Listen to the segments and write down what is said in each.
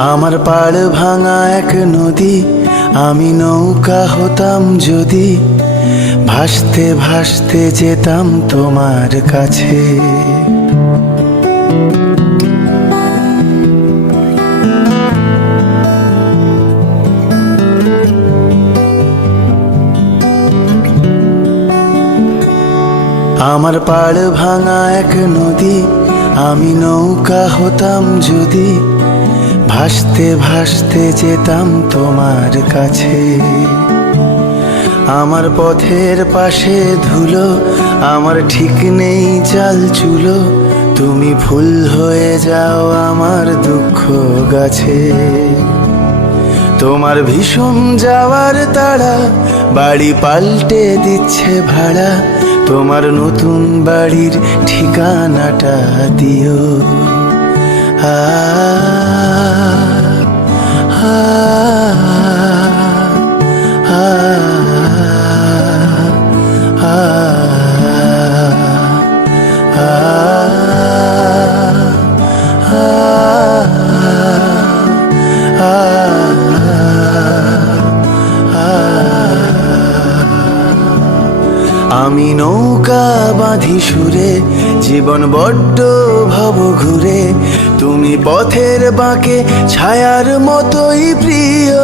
আমার পাড় ভাঙা এক নদী, আমি নৌকা হতাম যদি, ভাসতে ভাসতে যেতাম তোমার কাছে। আমার পাড় ভাঙা এক নদী, আমি নৌকা হতাম যদি, ভাসতে ভাসতে যেতাম তোমার কাছে। আমার পথের পাশে ধুলো, আমার ঠিক নেই চাল চুলো, তুমি ফুল হয়ে যাও আমার দুঃখ গাছে। তোমার ভীষণ যাওয়ার তাড়া, বাড়ি পাল্টে দিচ্ছে ভাড়া, তোমার নতুন বাড়ির ঠিকানাটা দিও। আ আ আ আ আমি নৌকা বাঁধি সুরে, জীবন বড্ড ভাব ঘুরে, তুমি পথের বাঁকে ছায়ার মতোই প্রিয়।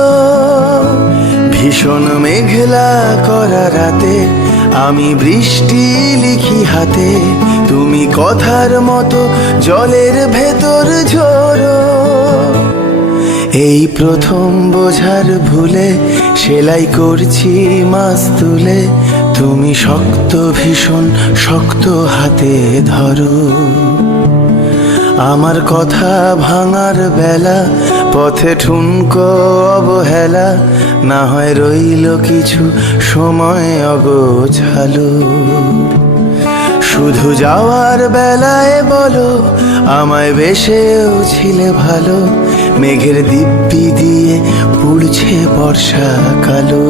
ভীষণ মেঘলা করা রাতে আমি বৃষ্টি লিখি হাতে, তুমি কথার মতো জলের ভেতর ঝরো। এই প্রথম বোঝার ভুলে সেলাই করছি মাছ তুলে, তুমি শক্ত ভীষণ শক্ত হাতে ধরো। আমার কথা ভাঙার বেলা, পথে ঠুনকো অবহেলা, না হয় রইল কিছু সময় অগোছালো। শুধু যাওয়ার বেলায় বলো, আমায় বেশেও ছিলে ভালো, মেঘের দিব্যি দিয়ে পুড়ছে বর্ষা কালো।